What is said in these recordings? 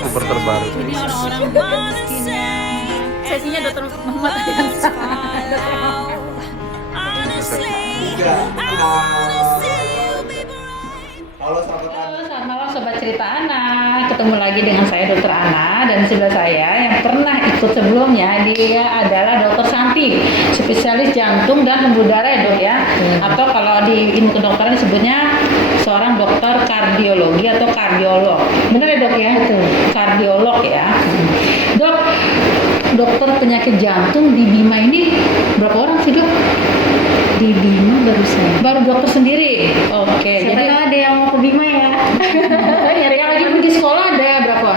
Super terbaru. Ini orang-orang sesinya dokter Muhammad Ariansa. Halo sahabat Halo, selamat malam Sobat Cerita Anak. Ketemu lagi dengan saya Dokter Ana, dan sebelah saya yang pernah ikut sebelumnya, dia adalah Dokter Santi, spesialis jantung dan pembuluh darah ya dok ya. Atau kalau di ilmu kedokteran disebutnya seorang dokter kardiologi atau kardiolog. Benar ya dok ya? Itu kardiolog ya. Dok, dokter penyakit jantung di Bima ini berapa orang sih dok? Di Bima baru saya. Baru dokter sendiri. Oke. Siapa Jadi tahu ada yang mau ke Bima ya. yang lagi pergi sekolah ada berapa?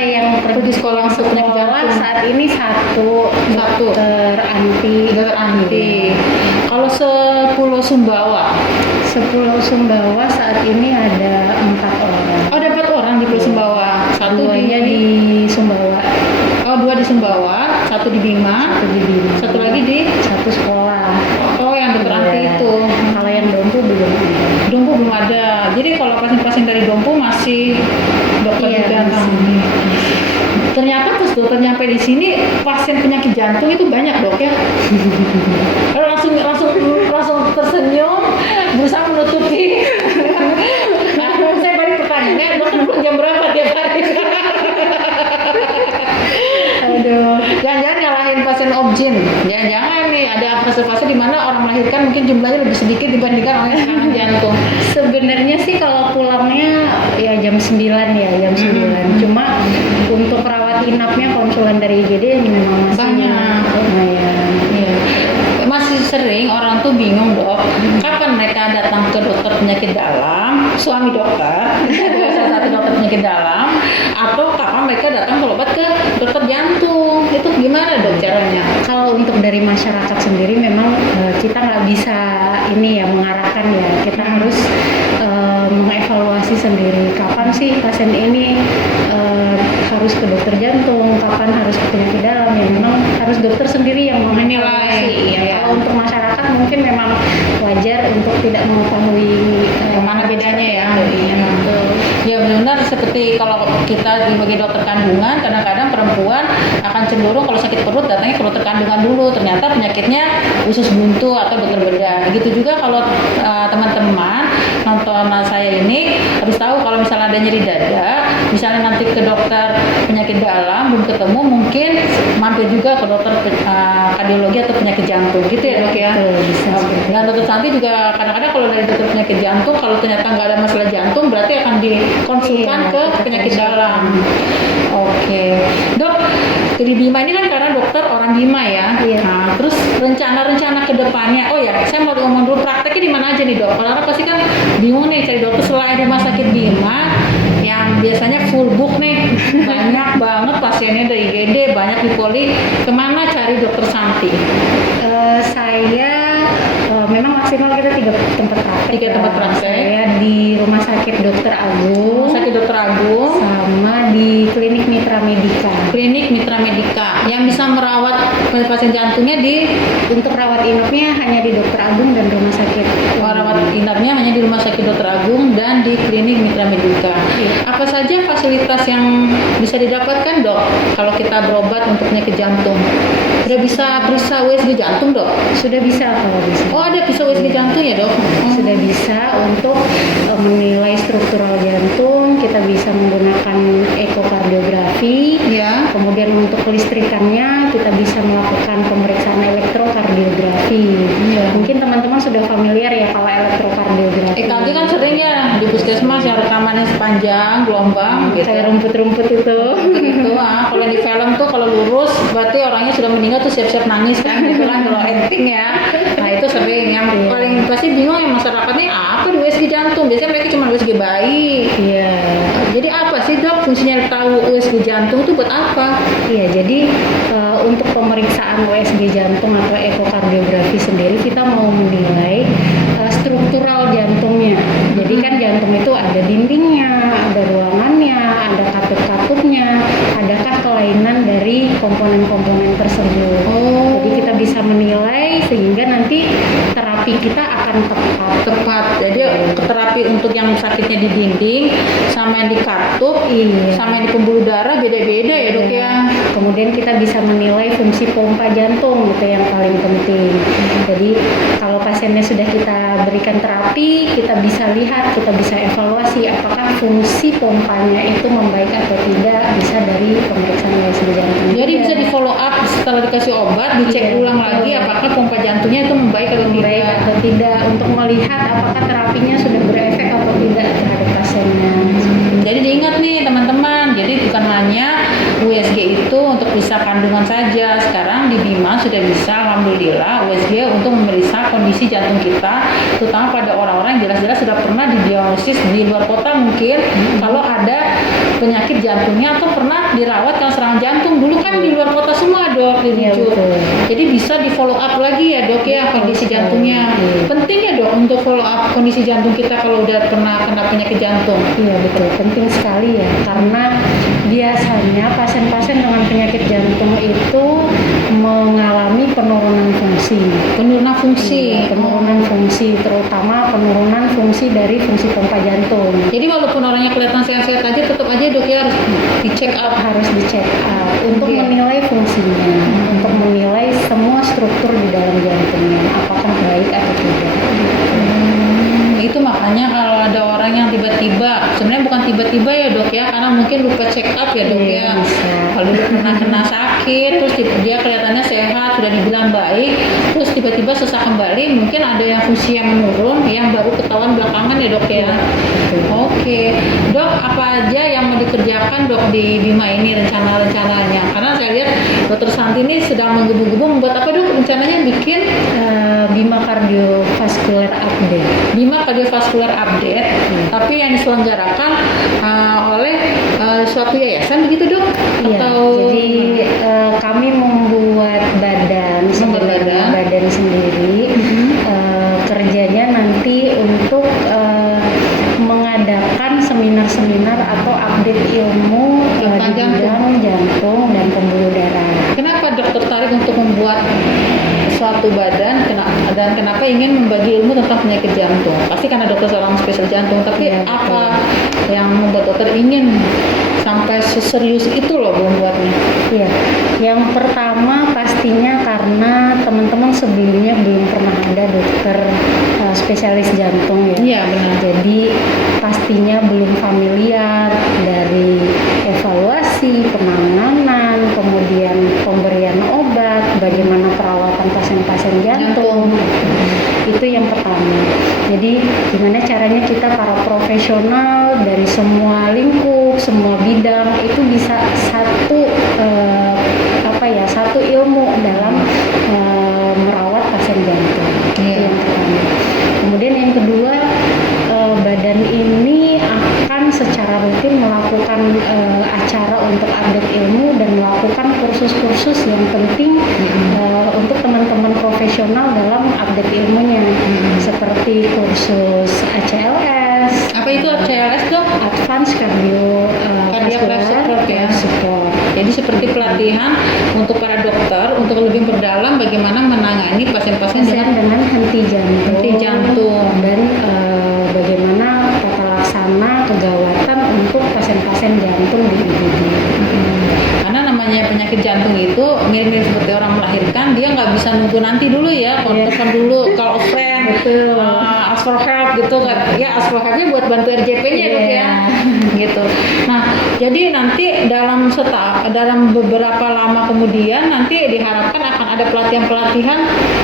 Yang Pergi sekolah untuk penyakit sekolah jantung. saat ini satu. Dokter Anti. Dokter Anti. Kalau Pulau Sumbawa, Sepuluh Sumbawa saat ini ada 4 orang. oh, ada 4 orang di Pulau Sumbawa. Satu Duanya di, di Sumbawa, oh 2 di Sumbawa, 1 di Bima, satu di Bima. satu lagi di, Satu sekolah. oh yang dokter Anti Iya. itu. Kalau yang Dompu belum ada. Dompu belum ada. Jadi kalau pasien-pasien dari Dompu masih dokter Iya, jantung. Ternyata pas dokter nyampe di sini pasien penyakit jantung itu banyak dok ya. langsung tersenyum, berusaha menutupi. Nah, saya balik pertanyaannya, dokter pulang jam berapa tiap hari? Aduh, jangan-jangan nyalahin pasien obgyn. Jangan-jangan nih ada fase-fase di mana orang melahirkan mungkin jumlahnya lebih sedikit dibandingkan orang yang serangan jantung. Sebenarnya sih kalau pulangnya ya jam 9 ya, jam 9. Cuma untuk rawat inapnya konsulen dari IGD memang masih Banyak. lumayan. Iya. Masih sering orang tuh bingung dok, kapan mereka datang ke dokter penyakit dalam, suami dokter, salah satu dokter penyakit dalam, atau kapan mereka datang berobat ke dokter jantung. Itu gimana dok caranya? Kalau untuk dari masyarakat sendiri memang kita nggak bisa ini ya mengarahkan ya. Kita harus mengevaluasi sendiri kapan sih pasien ini harus ke dokter jantung, kapan harus ke penyakit dalam. Ya memang harus dokter sendiri yang mengevaluasi. Ya. Kalau untuk masyarakat mungkin memang wajar untuk tidak mengetahui Mana bedanya ya? Iya, betul. Ya benar, seperti kalau kita sebagai dokter kandungan, kadang-kadang perempuan akan cenderung kalau sakit perut datangnya ke dokter kandungan dulu, ternyata penyakitnya usus buntu atau dokter bedah. Begitu juga kalau teman-teman nonton saya ini harus tahu kalau misalnya ada nyeri dada, misalnya nanti ke dokter penyakit dalam belum ketemu, mungkin mampir juga ke dokter kardiologi atau penyakit jantung gitu ya dok ya. Betul, bisa seperti Dan dokter Santi juga kadang-kadang kalau dari dokter penyakit jantung, kalau ternyata nggak ada masalah jantung, berarti akan dikonsulkan Iya, ke kita penyakit konsultan. dalam. Oke, dok. Di Bima ini kan karena dokter orang Bima ya. Iya. Nah, terus rencana-rencana ke depannya. Oh ya, saya mau ngomong dulu prakteknya di mana aja nih dok? Kalau orang pasti kan bingung nih cari dokter selain rumah sakit Bima yang biasanya full book nih, banyak banget pasiennya dari IGD, banyak di Poli. Kemana cari dokter Santi? Saya memang maksimal kita 3 tempat praktek. 3 tempat praktek. Saya di Rumah Sakit Dokter Agung, Rumah sakit Dokter Agung, sama di Klinik Mitra Medika. Klinik Mitra Medika yang bisa merawat pasien jantungnya Untuk rawat inapnya hanya di Dokter Agung dan Rumah Sakit. rawat inapnya hanya di Rumah Sakit Dokter Agung dan di Klinik Mitra Medika. Iya. Apa saja fasilitas yang bisa didapatkan dok kalau kita berobat untuk penyakit jantung? Udah bisa periksa USG jantung dok? Sudah bisa kalau bisa. Oh ada bisa USG jantung ya dok? Sudah bisa untuk menilai struktural jantung. Kita bisa menggunakan ekokardiografi. Ya. Kemudian untuk kelistrikannya kita bisa melakukan pemeriksaan elektrokardiografi. Iya. Mungkin teman-teman sudah familiar ya kalau elektrokardiografi. EKG kan sering ya di puskesmas yang rekamannya sepanjang gelombang gitu. Kayak rumput-rumput itu. Gitu kalau yang di film tuh kalau lurus berarti orangnya sudah meninggal tuh siap-siap nangis kan gitu kan kalau acting ya. Nah itu sering yang paling pasti bingung yang masyarakat nih apa di USG jantung, biasanya mereka cuma USG bayi. Iya. Jadi apa sih dok fungsinya tahu USG jantung itu buat apa? Iya, jadi untuk pemeriksaan USG jantung atau ekokardiografi sendiri kita mau menilai struktural jantungnya. Jadi kan jantung itu ada dindingnya, ada ruangannya, ada katup-katupnya, adakah kelainan dari komponen-komponen tersebut. Jadi kita bisa menilai sehingga nanti terapi terapi kita akan tepat. Jadi terapi untuk yang sakitnya di dinding sama yang di katup, Iya. sama yang di pembuluh darah beda-beda ya dok ya. Kemudian kita bisa menilai fungsi pompa jantung, itu yang paling penting. Jadi kalau pasiennya sudah kita berikan terapi, kita bisa lihat, kita bisa evaluasi apakah fungsi pompanya itu membaik atau tidak, bisa dari pemeriksaan USG jantung. Jadi bisa di follow up setelah dikasih obat, dicek Iya, ulang betul. lagi apakah pompa jantungnya itu membaik atau Membaik tidak. atau tidak, untuk melihat apakah terapinya sudah berefek atau tidak terhadap pasiennya. Jadi diingat nih teman-teman, jadi bukan hanya USG itu untuk periksa kandungan saja. Sekarang di Bima sudah bisa alhamdulillah USG untuk memeriksa kondisi jantung kita, terutama pada orang-orang yang jelas-jelas sudah pernah didiagnosis di luar kota mungkin kalau ada penyakit jantungnya atau pernah dirawat karena serangan jantung. Dulu kan di luar kota semua dok Iya, dirujuk. betul. Jadi bisa di follow up lagi ya dok ya kondisi sekali. jantungnya. Iya. Penting ya dok untuk follow up kondisi jantung kita kalau udah pernah kena penyakit jantung. Iya betul, penting sekali ya, karena biasanya pasien-pasien dengan penyakit jantung itu mengalami penurunan fungsi. Penurunan fungsi. Iya, penurunan fungsi, terutama penurunan fungsi dari fungsi pompa jantung. Jadi walaupun orangnya kelihatan sehat-sehat aja, tetap aja dok ya harus dicek up. Harus dicek up untuk Iya. menilai fungsinya, untuk menilai semua struktur di dalam jantungnya, apakah baik atau tidak. Itu makanya kalau ada orang yang tiba-tiba, sebenarnya bukan tiba-tiba ya dok ya, karena mungkin lupa check up ya dok Iya, ya. bisa. Kalau dia pernah kena sakit, terus dia kelihatannya sehat, sudah dibilang baik, terus tiba-tiba sesak kembali, mungkin ada yang fungsi yang menurun, yang baru ketahuan belakangan ya dok ya. Betul. Oke, dok apa aja yang mau dikerjakan dok di Bima ini rencana-rencananya? Karena saya lihat dokter Santi ini sedang menggebu-gebu membuat apa dok? Rencananya bikin Bima Cardiovascular Update. Bima Cardiovascular Update, tapi yang diselenggarakan oleh suatu yayasan begitu dok? Iya, Atau jadi kami membuat badan, Membuat sebenarnya badan. badan sendiri. Kerjanya nanti untuk mengadakan seminar-seminar atau update ilmu Tentang di bidang jantung dan pembuluh darah. kenapa dok tertarik untuk membuat suatu badan dan kenapa ingin membagi ilmu tentang penyakit jantung? Pasti karena dokter seorang spesialis jantung, tapi Iya, betul. apa yang membuat dokter ingin sampai seserius itu loh membuatnya? Iya, yang pertama pastinya karena teman-teman sebelumnya belum pernah ada dokter spesialis jantung ya. Iya benar. Jadi pastinya belum familiar dari evaluasi, penanganan, kemudian pemberian obat, bagaimana perawatan pasien-pasien jantung. Itu yang pertama. Jadi gimana caranya kita para profesional dari semua lingkup, semua bidang itu bisa satu ilmu dalam merawat pasien jantung. Itu Iya. yang pertama. Kemudian yang kedua, badan ini akan secara rutin melakukan acara untuk update ilmu dan melakukan kursus-kursus yang penting untuk teman-teman profesional dalam update ilmunya, seperti kursus ACLS, Apa itu CLS dok? Advanced Cardiovascular Support ya. Support. Jadi seperti pelatihan untuk para dokter untuk lebih berdalam bagaimana menangani pasien-pasien Pasien dengan henti jantung, Henti jantung. dan bagaimana tata laksana kegawatan untuk pasien-pasien jantung di IGD. Karena namanya penyakit jantung itu mirip-mirip seperti orang melahirkan, dia nggak bisa nunggu nanti dulu ya, kalau Iya. telepon dulu, call a friend, Betul. ask for help gitu kan. Ya ask for help-nya buat bantu RJP-nya dok ya, gitu. Nah jadi nanti dalam beberapa lama kemudian nanti diharapkan akan ada pelatihan-pelatihan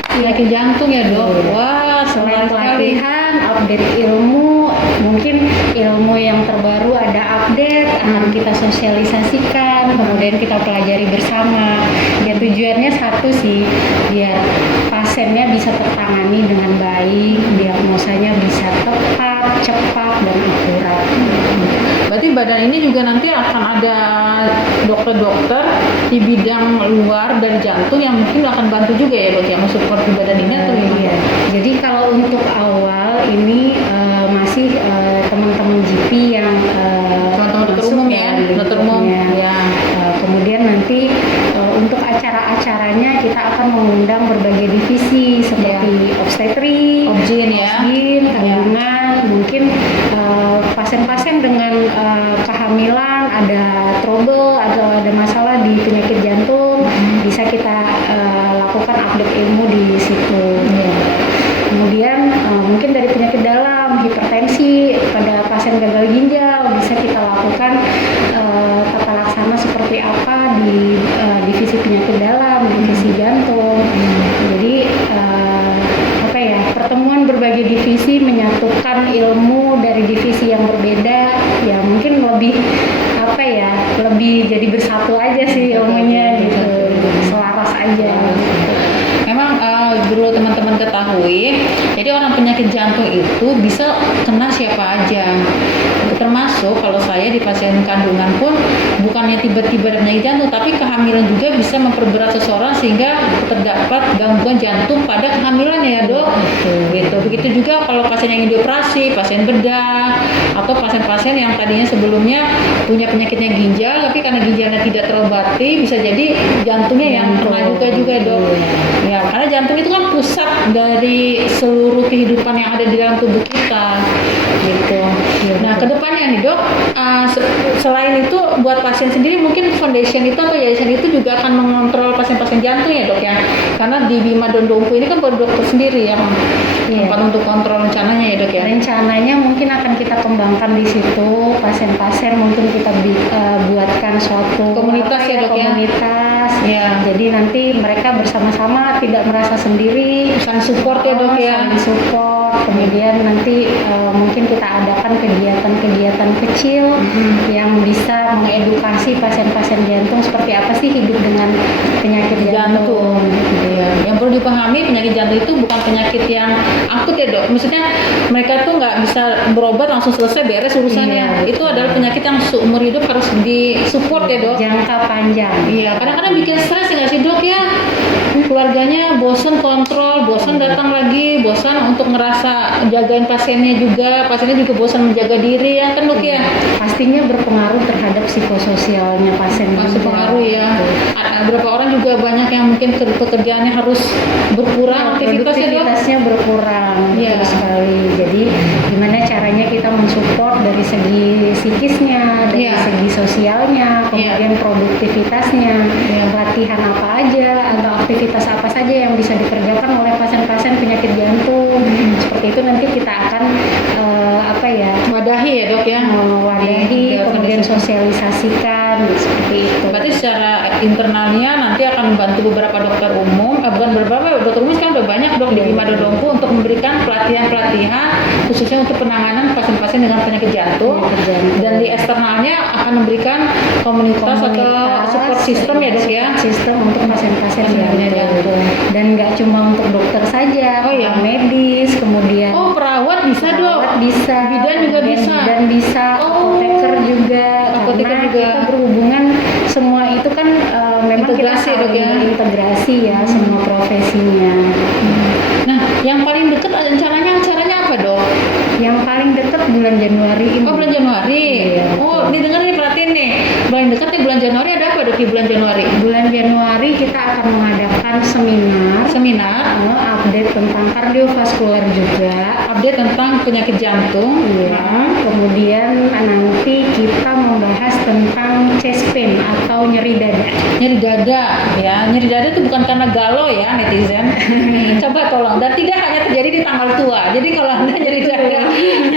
penyakit jantung ya dok. Iya. Wah Selain menarik sekali. pelatihan, update ilmu, mungkin ilmu yang terbaru ada update, akan kita sosialisasikan, kemudian kita pelajari bersama. Ya tujuannya satu sih, biar pasiennya bisa tertangani dengan baik, diagnosanya bisa tepat, cepat, dan akurat. Berarti badan ini juga nanti akan ada dokter-dokter di bidang luar dari jantung yang mungkin akan bantu juga ya dok yang mensupport di badan ini atau gimana? Iya. Jadi kalau untuk awal ini masih teman-teman GP yang Teman-teman dokter masuk umum ya, dalam dokter umum lingkupnya. ya. Kemudian nanti untuk acara-acaranya kita akan mengundang berbagai divisi seperti obstetrik, update ilmu di situ. Iya. Kemudian mungkin dari penyakit dalam, hipertensi pada pasien gagal ginjal bisa kita lakukan tata laksana seperti apa di divisi penyakit dalam, divisi jantung. Jadi apa ya, pertemuan berbagai divisi menyatukan ilmu dari divisi yang berbeda, ya mungkin lebih apa ya, lebih jadi bersatu aja sih ilmunya gitu, selaras aja. Memang perlu teman-teman ketahui, jadi orang penyakit jantung itu bisa kena siapa aja. Termasuk kalau saya di pasien kandungan pun bukannya tiba-tiba ada penyakit jantung, tapi kehamilan juga bisa memperberat seseorang sehingga terdapat gangguan jantung pada kehamilannya ya dok. Gitu. Begitu juga kalau pasien yang ingin dioperasi, pasien bedah, atau pasien-pasien yang tadinya sebelumnya punya penyakitnya ginjal, tapi karena ginjalnya tidak terobati, bisa jadi jantungnya yang kena juga dok. Ya, karena jantung itu kan pusat dari seluruh kehidupan yang ada di dalam tubuh kita, gitu. Nah, kedepannya nih dok, selain itu buat pasien sendiri mungkin foundation itu atau yayasan itu juga akan mengontrol pasien-pasien jantung ya dok ya, karena di Bima Dondongku ini kan baru dokter sendiri yang tempat untuk kontrol rencananya ya dok ya. Rencananya mungkin akan kita kembangkan di situ, pasien-pasien mungkin kita buatkan suatu Komunitas ya dok ya. Komunitas. Ya. Jadi nanti mereka bersama-sama tidak merasa sendiri, saling support ya dok ya. Saling support. Kemudian nanti mungkin kita adakan kegiatan-kegiatan kecil yang bisa mengedukasi pasien-pasien jantung seperti apa sih hidup dengan penyakit jantung. Iya. Yang perlu dipahami, penyakit jantung itu bukan penyakit yang akut ya dok. Maksudnya mereka itu nggak bisa berobat langsung selesai beres urusannya. Iya, itu adalah penyakit yang seumur hidup harus disupport ya dok. Jangka panjang. Iya. Kadang-kadang bikin stres nggak sih dok ya? Keluarganya bosan kontrol, bosan datang lagi, bosan untuk ngerasa jagain pasiennya juga bosan menjaga diri ya kan dok ya. Pastinya berpengaruh terhadap psikososialnya pasien. Masih pengaruh ya. Ada beberapa orang juga banyak yang mungkin pekerjaannya harus berkurang, aktivitasnya berkurang. Iya. Sekali. Jadi gimana caranya kita mensupport dari segi psikisnya, dari segi sosialnya, kemudian produktivitasnya, latihan apa aja atau aktivitas apa saja yang bisa dikerjakan oleh pasien-pasien penyakit jantung. Seperti itu nanti kita akan wadahi ya dok ya. Wadahi, kemudian sosialisasikan seperti itu. Berarti secara internalnya nanti akan membantu beberapa dokter umum, bukan beberapa dokter umum kan udah banyak dok di Bima Dondongku untuk memberikan pelatihan-pelatihan khususnya untuk penanganan pasien-pasien dengan penyakit jantung. Dan di eksternalnya akan memberikan komunitas atau support system ya dok ya. Sistem untuk pasien-pasien jantung. Dan nggak cuma untuk dokter saja, medis, kemudian perawat bisa dok. Bisa. Bidan juga bisa. Bidan bisa. Apoteker juga. Karena kita berhubungan semua itu kan memang integrasi, kita integrasi ya semua profesinya. Nah, yang paling dekat rencananya acaranya apa dok? Yang paling dekat bulan Januari ini. Bulan Januari. Iya, didengar nih, perhatiin nih. Paling dekat nih bulan Januari ada apa dok di bulan Januari? Bulan Januari kita akan mengadakan seminar update tentang kardiovaskular juga, update tentang penyakit jantung. Kemudian nanti kita membahas tentang chest pain atau nyeri dada. Nyeri dada ya, nyeri dada itu bukan karena galau ya netizen. Coba tolong, dan tidak hanya terjadi di tanggal tua. Jadi kalau Anda nyeri dada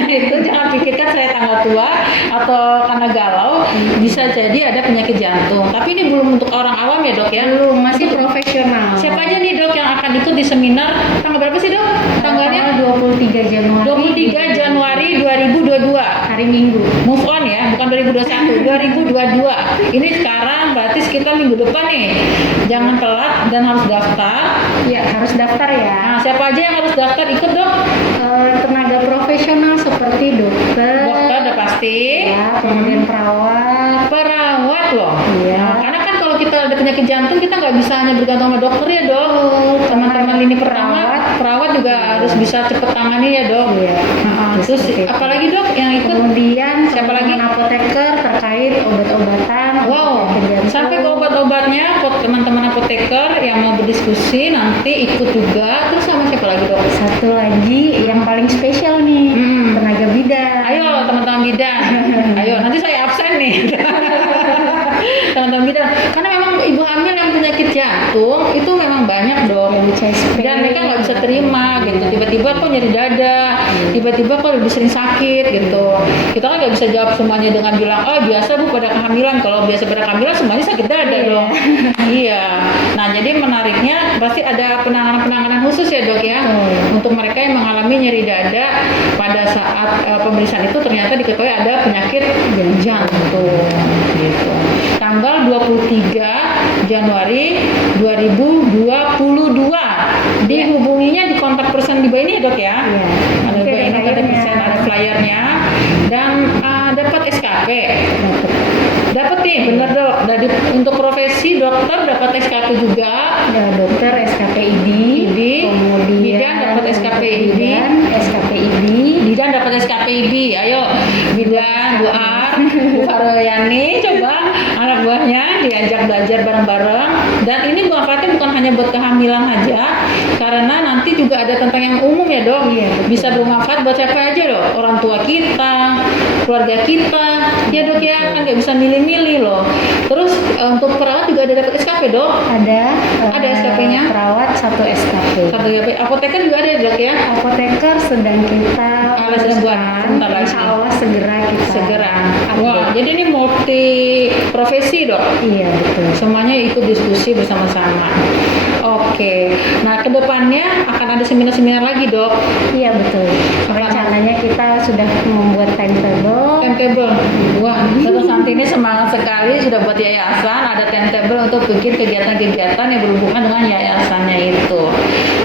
itu jangan pikirkan saya tanggal tua atau karena galau, bisa jadi ada penyakit jantung. Tapi ini belum untuk orang awam ya dok ya. Belum, masih profesional. Siapa aja nih dok yang akan ikut di seminar? Tanggal berapa sih dok? Tanggalnya 23 Januari. 23 Januari 2022. Hari Minggu. Move on ya, bukan 2021, 2022. Ini sekarang berarti sekitar minggu depan nih. Jangan telat dan harus daftar. Ya, harus daftar ya. Nah, siapa aja yang harus daftar ikut dok? Tenaga profesional seperti dokter. Dokter udah pasti. Ya, kemudian perawat. Perawat loh. Iya. Nah, karena kan kalau kita ada penyakit jantung kita nggak bisa hanya bergantung sama dokter ya dok. Teman-teman lini pertama, perawat juga harus bisa cepet tangani ya dok. Iya. Terus apalagi dok yang ikut? Kemudian siapa lagi? Apoteker terkait obat-obatan. Wow. Sampai ke obat-obatnya, teman-teman apoteker yang mau berdiskusi nanti ikut juga. Terus sama siapa lagi dok? Satu lagi yang paling spesial nih, tenaga bidan. Ayo teman-teman bidan. Ayo nanti saya absen nih. Teman-teman bidan. Karena memang ibu hamil yang penyakit jantung itu memang banyak banyak dok. Yang chest pain. Dan mereka nggak bisa terima gitu. Tiba-tiba kok nyeri dada, tiba-tiba kok lebih sering sakit gitu. Kita kan nggak bisa jawab semuanya dengan bilang, oh biasa bu pada kehamilan. Kalau biasa pada kehamilan semuanya sakit dada dong. Iya. Nah jadi menariknya pasti ada penanganan khusus ya dok ya. Untuk mereka yang mengalami nyeri dada pada saat pemeriksaan itu ternyata diketahui ada penyakit jantung gitu. Tanggal 23 Januari 2022 dihubunginya di kontak person di bawah ini ya dok ya. Iya. Ada di bawah ini kontak flyernya. person, ada flyernya dan dapat SKP. Dapat nih bener dok. Dari untuk profesi dokter dapat SKP juga. Ya, dokter SKP ID, kemudian bidan dapat SKP ID. Bidan dapat SKP ID. Ayo bidan, Bu Ar, Bu Faroyani, coba anak buahnya diajak belajar bareng-bareng. Dan ini manfaatnya bukan hanya buat kehamilan aja, karena nanti juga ada tentang yang umum ya dok. Iya, betul. Bisa bermanfaat buat siapa aja dok. Orang tua kita, keluarga kita, ya dok ya kan nggak bisa milih-milih loh. Terus untuk perawat juga ada dapat SKP dok. Ada SKP-nya? Perawat 1 SKP. Satu SKP. Apoteker juga ada ya dok ya. Apoteker sedang kita Sedang buat sebentar lagi. Insya Allah segera kita Wah, jadi ini multi profesi dok. Iya betul. Semuanya ikut diskusi bersama-sama. Oke. Nah, kedepannya akan ada seminar-seminar lagi dok. Iya betul. Rencananya kita sudah membuat timetable. Timetable. Wah, Dr. Santi ini semangat sekali sudah buat yayasan. Ada timetable untuk bikin kegiatan-kegiatan yang berhubungan dengan yayasannya itu.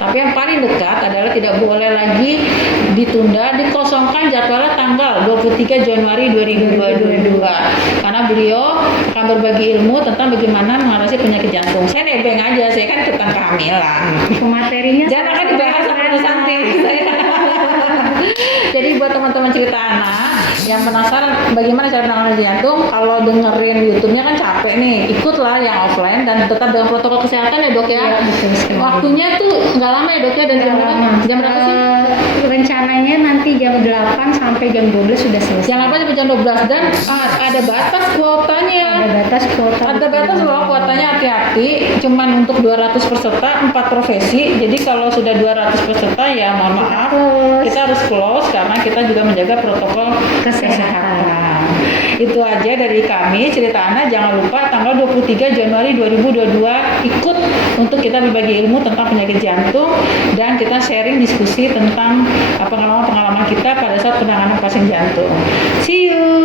Tapi yang paling dekat adalah tidak boleh lagi ditunda, dikosongkan jadwalnya tanggal 23 Januari 2022. Karena beliau akan berbagi ilmu tentang bagaimana mengatasi penyakit jantung. Saya nebeng aja, saya kan tentang kehamilan. Materinya Jangan akan dibahas sama Dr. Santi. Jadi buat teman-teman cerita anak yang penasaran bagaimana cara menangani jantung, kalau dengerin YouTube-nya kan capek nih, ikutlah yang offline dan tetap dengan protokol kesehatan ya dok ya. Iya, betul sekali. Waktunya tuh nggak lama ya dok ya, dan jam berapa? Jam berapa sih? Rencananya nanti jam 8 sampai jam 12 sudah selesai. Jam 8 sampai jam 12 dan ada batas kuotanya. Ada batas kuota. Ada batas loh kuotanya, hati-hati. Cuman untuk 200 peserta 4 profesi. Jadi kalau sudah 200 peserta ya mohon maaf, kita harus close karena kita juga menjaga protokol kesehatan. Itu aja dari kami cerita anak. Jangan lupa tanggal 23 Januari 2022 ikut untuk kita berbagi ilmu tentang penyakit jantung dan kita sharing diskusi tentang pengalaman-pengalaman kita pada saat penanganan pasien jantung. See you.